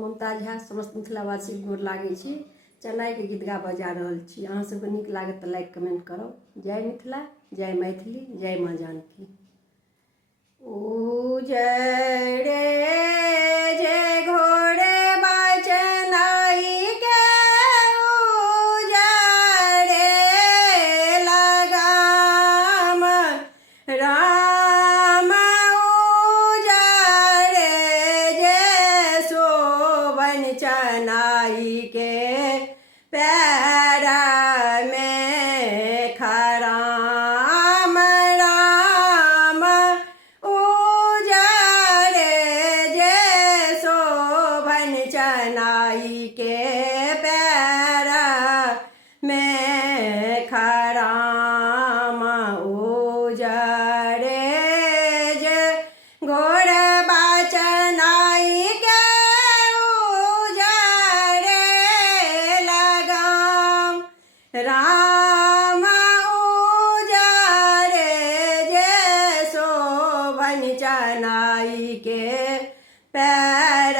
मुमताज झा समस्त मिथिलावासी गोर लागै छी। चेन्नई के गीत गाबऽ जा रहल छी। अहाँ सबके नीक लागत तऽ लाइक कमेंट करब। जय मिथिला, जय मैथिली, जय माँ जानकी। जय रे जय घोड़े चेन्नई के रे लगाम राम चेन्नई के पैर में खराम राम उजड़े जे शोभन चेन्नई के पैर में खराम उजड़े जे घोड़े चेन्नई के राम उजड़े जे शोभन चेन्नई के पैर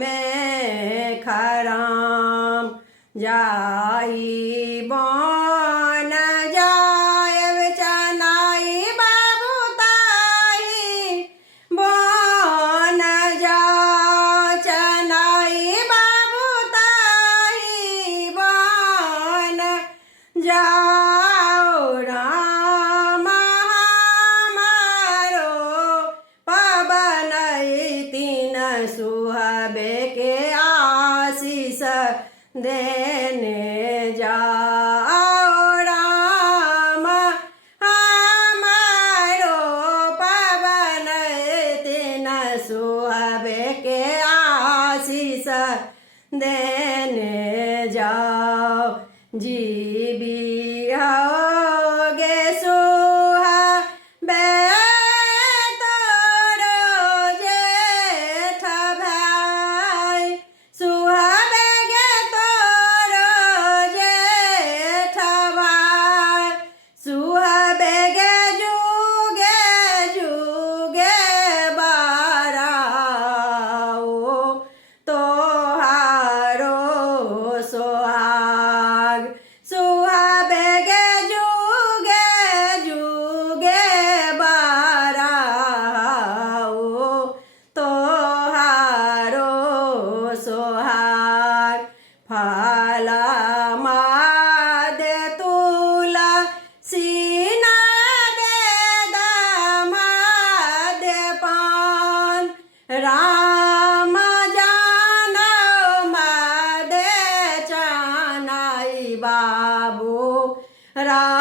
में खराम जाई बन जायब चेन्नई बाबू ताई बन जा चेन्नई बाबू ताई बन जाओ राम हमारो पवन तीन सुहाबे के आशीष देने जाओ राम हमारो पवन तीन सुहाबे के आशीष देने जाओ। जीवी होगे सुहाबे तोरो जेठ भाई सुहाबे गे तोरो जेठ भाई सुहाबे गे जुगे जुगे बाराओ तोहारो सोहाग सुहाबे गे जुगे जुगे बाराओ तोहारो सोहाग फला मादे तुला सीना दे दमादे पान राम जानो मादे चेन्नई बाबू राम